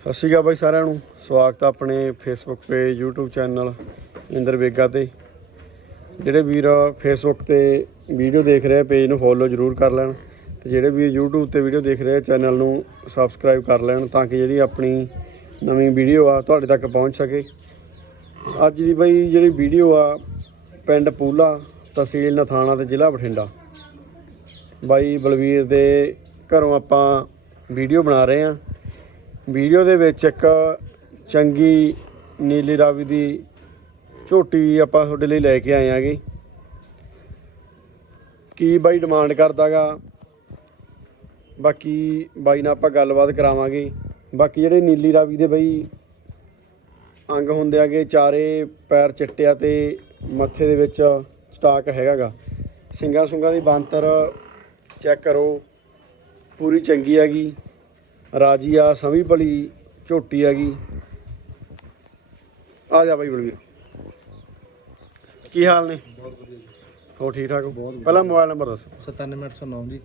ਸਤਿ ਸ਼੍ਰੀ ਅਕਾਲ ਬਾਈ ਸਾਰਿਆਂ ਨੂੰ। ਸਵਾਗਤ ਆ ਆਪਣੇ Facebook page YouTube channel Inder Vega ਤੇ। ਜਿਹੜੇ ਵੀਰ ਫੇਸਬੁੱਕ ਤੇ ਵੀਡੀਓ ਦੇਖ ਰਹੇ ਪੇਜ ਨੂੰ ਫੋਲੋ ਜ਼ਰੂਰ ਕਰ ਲੈਣ ਤੇ ਜਿਹੜੇ ਵੀ YouTube ਤੇ ਵੀਡੀਓ ਦੇਖ ਰਹੇ ਚੈਨਲ ਨੂੰ ਸਬਸਕ੍ਰਾਈਬ ਕਰ ਲੈਣ ਤਾਂ ਕਿ ਜਿਹੜੀ ਆਪਣੀ ਨਵੀਂ ਵੀਡੀਓ ਆ ਤੁਹਾਡੇ ਤੱਕ ਪਹੁੰਚ ਸਕੇ। ਅੱਜ ਦੀ ਬਾਈ ਜਿਹੜੀ ਵੀਡੀਓ ਆ, ਪਿੰਡ ਪੂਲਾ, ਤਹਿਸੀਲ ਨਥਾਣਾ ਤੇ ਜ਼ਿਲ੍ਹਾ ਬਠਿੰਡਾ। ਬਾਈ ਬਲਵੀਰ ਦੇ ਘਰੋਂ ਆਪਾਂ ਵੀਡੀਓ ਬਣਾ ਰਹੇ ਆ। ਵੀਡੀਓ ਦੇ ਵਿੱਚ ਇੱਕ ਚੰਗੀ ਨੀਲੀ ਰਾਵੀ ਦੀ ਝੋਟੀ ਆਪਾਂ ਤੁਹਾਡੇ ਲਈ ਲੈ ਕੇ ਆਏ ਆਗੇ। ਕੀ ਬਾਈ ਡਿਮਾਂਡ ਕਰਦਾਗਾ? ਬਾਕੀ ਬਾਈ ਨਾਲ ਆਪਾਂ ਗੱਲਬਾਤ ਕਰਾਵਾਂਗੇ। ਬਾਕੀ ਜਿਹੜੇ ਨੀਲੀ ਰਾਵੀ ਦੇ ਬਾਈ ਅੰਗ ਹੁੰਦੇ ਆਗੇ, ਚਾਰੇ ਪੈਰ ਚਿੱਟਿਆ ਤੇ ਮੱਥੇ ਦੇ ਵਿੱਚ ਸਟਾਕ ਹੈਗਾਗਾ। ਸਿੰਗਾ ਸੁੰਗਾ ਦੀ ਬਾਂਤਰ ਚੈੱਕ ਕਰੋ। ਪੂਰੀ ਚੰਗੀ ਹੈਗੀ। ਰਾਜੀ ਆ ਸਮੀ ਭਲੀ ਝੋਟੀ ਹੈਗੀ। ਆ ਜਾ ਬਾਈ ਬਲਵੀਰ। ਕੀ ਹਾਲ ਨੇ? ਹੋ ਠੀਕ ਠਾਕ ਹੋ? ਪਹਿਲਾਂ ਮੋਬਾਈਲ ਨੰਬਰ ਦੱਸੋ। 97809 ਜੀ।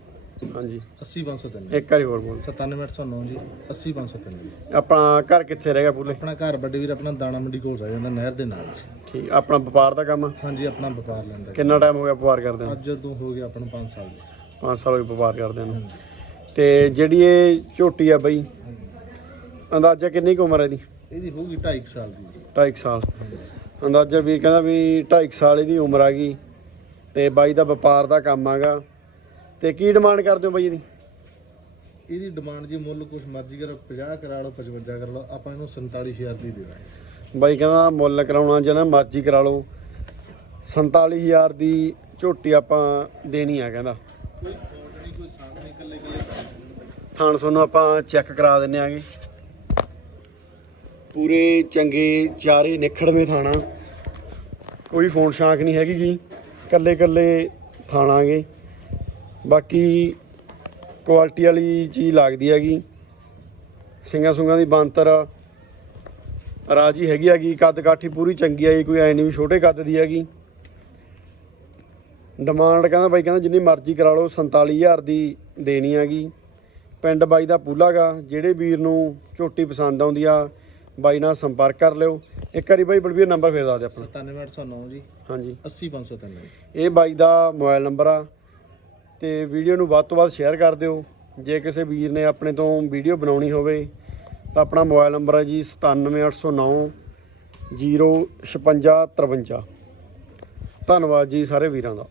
ਹਾਂਜੀ। 80503 ਇੱਕ ਵਾਰੀ ਹੋਰ ਬੋਲ। 97809 ਜੀ। 80503 ਜੀ। ਆਪਣਾ ਘਰ ਕਿੱਥੇ ਰਹਿ ਗਿਆ ਪੂਲੇ ਆਪਣਾ ਘਰ ਵੱਡੇ ਵੀਰ ਆਪਣਾ ਦਾਣਾ ਮੰਡੀ ਕੋਲ ਰਹਿ ਜਾਂਦਾ ਨਹਿਰ ਦੇ ਨਾਲ। ਜੀ। ਠੀਕ ਆਪਣਾ ਵਪਾਰ ਦਾ ਕੰਮ ਆ? ਹਾਂਜੀ ਆਪਣਾ ਵਪਾਰ ਲੈਂਦਾ। ਕਿੰਨਾ ਟਾਈਮ ਹੋ ਗਿਆ ਵਪਾਰ ਕਰਦੇ ਨੂੰ? ਅੱਜ ਤੋਂ ਹੋ ਗਿਆ ਆਪਣਾ 5 ਸਾਲ ਜੀ 5 ਸਾਲ ਹੋ ਗਏ ਵਪਾਰ ਕਰਦੇ ਨੂੰ। ਤੇ ਜਿਹੜੀ ਇਹ ਝੋਟੀ ਆ ਬਈ ਅੰਦਾਜ਼ਾ ਕਿੰਨੀ ਕੁ ਉਮਰ ਹੈ ਇਹਦੀ? ਇਹਦੀ ਹੋਊਗੀ 2.5 ਸਾਲ ਦੀ। ਜੀ 2.5 ਸਾਲ। ਅੰਦਾਜ਼ਾ ਵੀਰ ਕਹਿੰਦਾ ਵੀ 2.5 ਸਾਲ ਇਹਦੀ ਉਮਰ ਆ ਗਈ ਤੇ ਬਾਈ ਦਾ ਵਪਾਰ ਦਾ ਕੰਮ ਆਗਾ। ਤੇ ਕੀ ਡਿਮਾਂਡ ਕਰਦੇ ਹੋ ਬਾਈ ਇਹਦੀ? ਇਹਦੀ ਡਿਮਾਂਡ ਜੀ ਮੁੱਲ ਕੁਛ ਮਰਜ਼ੀ ਕਰੋ 50 ਕਰਾ ਲਓ 55 ਕਰਾ ਲਓ ਆਪਾਂ ਇਹਨੂੰ 47000 ਦੀ ਦੇ ਦਾਂਗੇ। ਬਾਈ ਕਹਿੰਦਾ ਮੁੱਲ ਕਰਾਉਣਾ ਜਾਂ ਮਰਜ਼ੀ ਕਰਾ ਲਓ 47000 ਦੀ ਝੋਟੀ ਆਪਾਂ ਦੇਣੀ ਆ ਕਹਿੰਦਾ। ਕੋਈ ਥਾਣ ਤੁਹਾਨੂੰ ਆਪਾਂ ਚੈੱਕ ਕਰਾ ਦਿੰਨੇ ਆਗੇ। ਪੂਰੇ ਚੰਗੇ ਚਾਰੇ ਨਿਖੜਵੇਂ ਥਾਣਾ। ਕੋਈ ਫੋਨ ਸ਼ਾਂਕ ਨਹੀਂ ਹੈਗੀ ਗੀ ਕੱਲੇ ਕੱਲੇ ਥਾਣਾਗੇ ਬਾਕੀ ਕੁਆਲਿਟੀ ਵਾਲੀ ਚੀਜ਼ ਲੱਗਦੀ ਹੈਗੀ। ਸਿੰਘਾਂ ਸੁੰਗਾਂ ਦੀ ਬਾਂਤਰ ਰਾਜੀ ਹੈਗੀ ਹੈਗੀ, ਕੱਦ ਕਾਠੀ ਪੂਰੀ ਚੰਗੀ ਆਈ, ਕੋਈ ਐ ਨਹੀਂ ਵੀ ਛੋਟੇ ਕੱਦ ਦੀ ਹੈਗੀ। ਡਿਮਾਂਡ ਕਹਿੰਦਾ ਬਾਈ ਕਹਿੰਦਾ ਜਿੰਨੀ ਮਰਜ਼ੀ ਕਰਾ ਲਓ 47000 ਦੀ ਦੇਣੀ ਹੈਗੀ। ਪਿੰਡ ਬਾਈ ਦਾ ਪੂਲਾਗਾ ਜਿਹੜੇ ਵੀਰ ਨੂੰ ਝੋਟੀ ਪਸੰਦ ਆਉਂਦੀ ਆ ਬਾਈ ਨਾਲ ਸੰਪਰਕ ਕਰ ਲਿਓ। ਇੱਕ ਵਾਰੀ ਬਾਈ ਬਲਵੀਰ ਨੰਬਰ ਫੇਰ ਦੱਸ ਦੇ ਆਪਣਾ। 97809 ਜੀ। ਹਾਂਜੀ। 80503 ਜੀ। ਇਹ ਬਾਈ ਦਾ ਮੋਬਾਈਲ ਨੰਬਰ ਆ। ਤੇ ਵੀਡੀਓ ਨੂੰ ਵੱਧ ਤੋਂ ਵੱਧ ਸ਼ੇਅਰ ਕਰ ਦਿਓ। ਜੇ ਕਿਸੇ ਵੀਰ ਨੇ ਆਪਣੇ ਤੋਂ ਵੀਡੀਓ ਬਣਾਉਣੀ ਹੋਵੇ ਤਾਂ ਆਪਣਾ ਮੋਬਾਈਲ ਨੰਬਰ ਹੈ ਜੀ 97809 05653 ਧੰਨਵਾਦ ਜੀ ਸਾਰੇ ਵੀਰਾਂ ਦਾ।